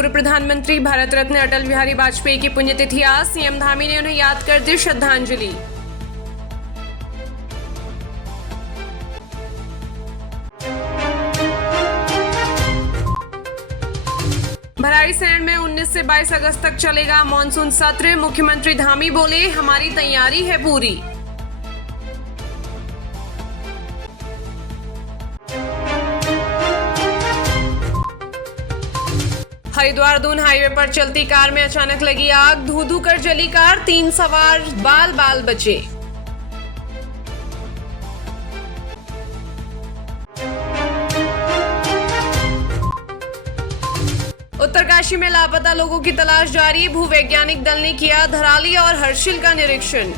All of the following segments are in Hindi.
पूर्व प्रधानमंत्री भारत रत्न अटल बिहारी वाजपेयी की पुण्यतिथि आज। सीएम धामी ने उन्हें याद कर दी श्रद्धांजलि। भराड़ीसैंण में 19 से 22 अगस्त तक चलेगा मॉनसून सत्र। मुख्यमंत्री धामी बोले, हमारी तैयारी है पूरी। हरिद्वार दून हाईवे पर चलती कार में अचानक लगी आग। धू धू कर जली कार, 3 सवार बाल बाल बचे। उत्तरकाशी में लापता लोगों की तलाश जारी। भूवैज्ञानिक दल ने किया धराली और हर्षिल का निरीक्षण।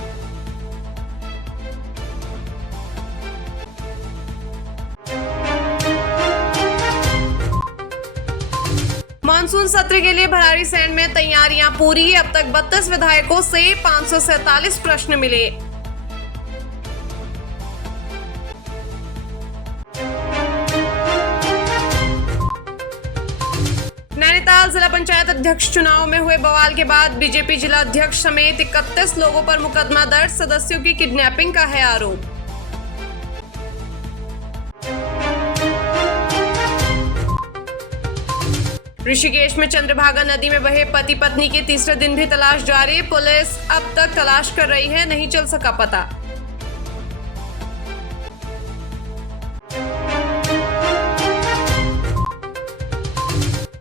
मानसून सत्र के लिए भराड़ीसैंण में तैयारियां पूरी। अब तक 32 विधायकों से 547 प्रश्न मिले। नैनीताल जिला पंचायत अध्यक्ष चुनाव में हुए बवाल के बाद बीजेपी जिला अध्यक्ष समेत 31 लोगों पर मुकदमा दर्ज। सदस्यों की किडनैपिंग का है आरोप। ऋषिकेश में चंद्रभागा नदी में बहे पति पत्नी के तीसरे दिन भी तलाश जारी। पुलिस अब तक तलाश कर रही है, नहीं चल सका पता।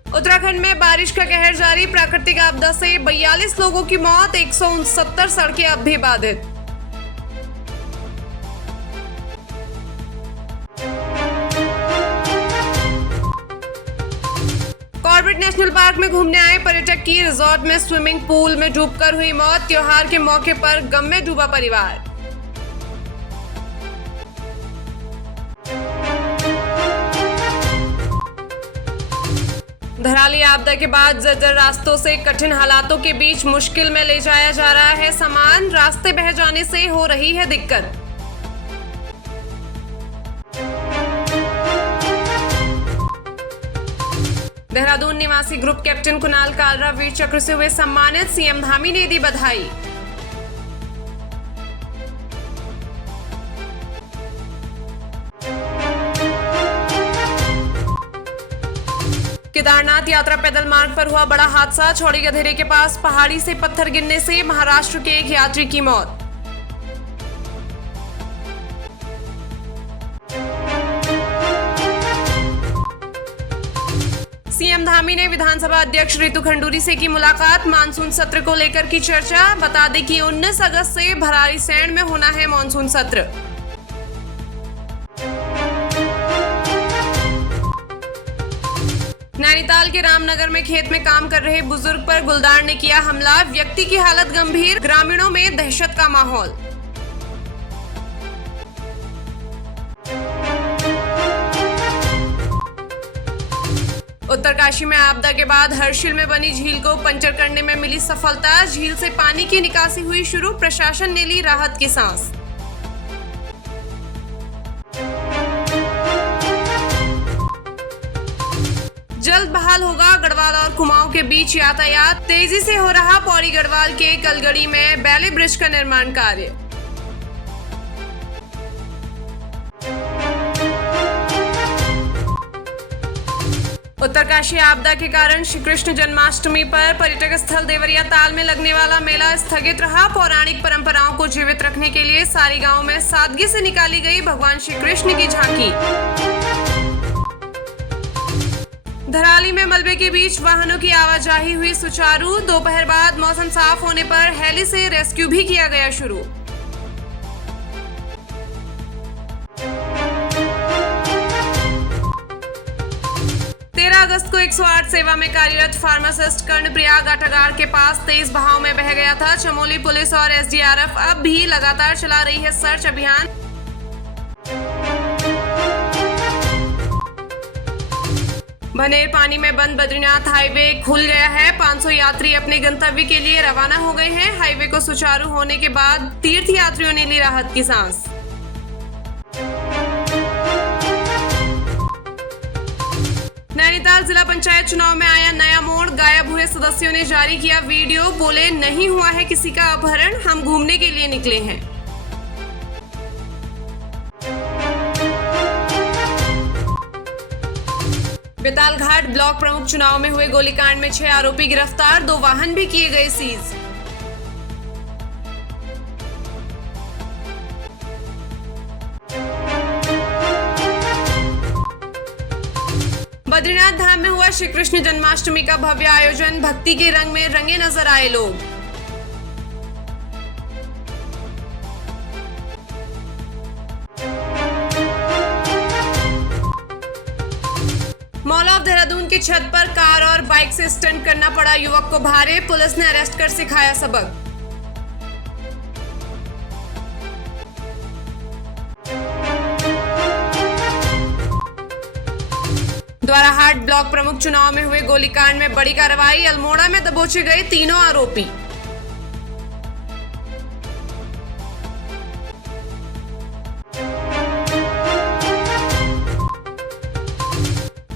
उत्तराखंड में बारिश का कहर जारी। प्राकृतिक आपदा से 42 लोगों की मौत। 169 सड़कें अब भी बाधित। कॉर्बेट नेशनल पार्क में घूमने आए पर्यटक की रिजॉर्ट में स्विमिंग पूल में डूबकर हुई मौत। त्योहार के मौके पर गम में डूबा परिवार। धराली आपदा के बाद जर्जर रास्तों से कठिन हालातों के बीच मुश्किल में ले जाया जा रहा है सामान। रास्ते बह जाने से हो रही है दिक्कत। देहरादून निवासी ग्रुप कैप्टन कुणाल कालरा वीर चक्र से हुए सम्मानित। सीएम धामी ने दी बधाई। केदारनाथ यात्रा पैदल मार्ग पर हुआ बड़ा हादसा। छौड़ी गधेरे के पास पहाड़ी से पत्थर गिरने से महाराष्ट्र के एक यात्री की मौत। सीएम धामी ने विधानसभा अध्यक्ष रितु खंडूरी से की मुलाकात। मानसून सत्र को लेकर की चर्चा। बता दें कि 19 अगस्त से भराड़ीसैंण में होना है मानसून सत्र। नैनीताल के रामनगर में खेत में काम कर रहे बुजुर्ग पर गुलदार ने किया हमला। व्यक्ति की हालत गंभीर। ग्रामीणों में दहशत का माहौल। उत्तरकाशी में आपदा के बाद हर्षिल में बनी झील को पंचर करने में मिली सफलता। झील से पानी की निकासी हुई शुरू। प्रशासन ने ली राहत की सांस। जल्द बहाल होगा गढ़वाल और कुमाऊं के बीच यातायात। तेजी से हो रहा पौड़ी गढ़वाल के कलगड़ी में बैले ब्रिज का निर्माण कार्य। उत्तरकाशी आपदा के कारण श्री कृष्ण जन्माष्टमी पर पर्यटक स्थल देवरिया ताल में लगने वाला मेला स्थगित रहा। पौराणिक परंपराओं को जीवित रखने के लिए सारी गांव में सादगी से निकाली गई भगवान श्री कृष्ण की झांकी। धराली में मलबे के बीच वाहनों की आवाजाही हुई सुचारू। दोपहर बाद मौसम साफ होने पर हेली से रेस्क्यू भी किया गया शुरू। 13 अगस्त को 108 सेवा में कार्यरत फार्मासिस्ट कर्णप्रयाग आटागार के पास तेज बहाव में बह गया था। चमोली पुलिस और एसडीआरएफ अब भी लगातार चला रही है सर्च अभियान। भनेर पानी में बंद बद्रीनाथ हाईवे खुल गया है। 500 यात्री अपने गंतव्य के लिए रवाना हो गए हैं। हाईवे को सुचारू होने के बाद तीर्थ यात्रियों ने ली राहत की सांस। नैनीताल पर जिला पंचायत चुनाव में आया नया मोड़। गायब हुए सदस्यों ने जारी किया वीडियो, बोले नहीं हुआ है किसी का अपहरण, हम घूमने के लिए निकले हैं। बेतालघाट ब्लॉक प्रमुख चुनाव में हुए गोलीकांड में 6 आरोपी गिरफ्तार, 2 वाहन भी किए गए सीज। बद्रीनाथ धाम में हुआ श्री कृष्ण जन्माष्टमी का भव्य आयोजन, भक्ति के रंग में रंगे नजर आए लोग। मॉल ऑफ देहरादून की छत पर कार और बाइक से स्टंट करना पड़ा युवक को भारे, पुलिस ने अरेस्ट कर सिखाया सबक। द्वाराहाट ब्लॉक प्रमुख चुनाव में हुए गोलीकांड में बड़ी कार्रवाई, अल्मोड़ा में दबोचे गए तीनों आरोपी।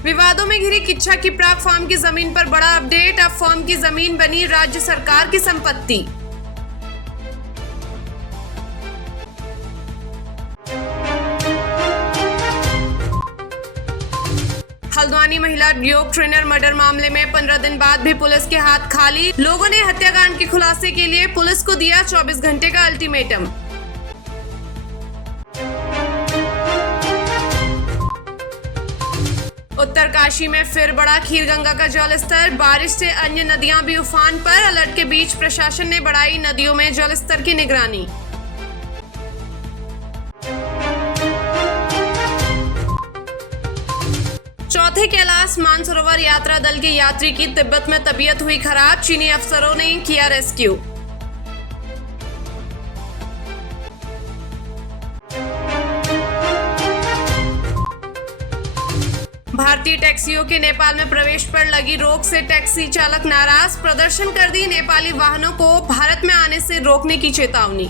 विवादों में घिरी किच्छा की प्राग फार्म की जमीन पर बड़ा अपडेट, अब फार्म की जमीन बनी राज्य सरकार की संपत्ति। हल्द्वानी महिला योग ट्रेनर मर्डर मामले में 15 दिन बाद भी पुलिस के हाथ खाली, लोगों ने हत्याकांड के खुलासे के लिए पुलिस को दिया 24 घंटे का अल्टीमेटम। उत्तरकाशी में फिर बढ़ा खीरगंगा का जलस्तर, बारिश से अन्य नदियां भी उफान पर, अलर्ट के बीच प्रशासन ने बढ़ाई नदियों में जलस्तर की निगरानी। चौथे कैलाश मानसरोवर यात्रा दल के यात्री की तिब्बत में तबीयत हुई खराब, चीनी अफसरों ने किया रेस्क्यू। भारतीय टैक्सियों के नेपाल में प्रवेश पर लगी रोक से टैक्सी चालक नाराज, प्रदर्शन कर दी नेपाली वाहनों को भारत में आने से रोकने की चेतावनी।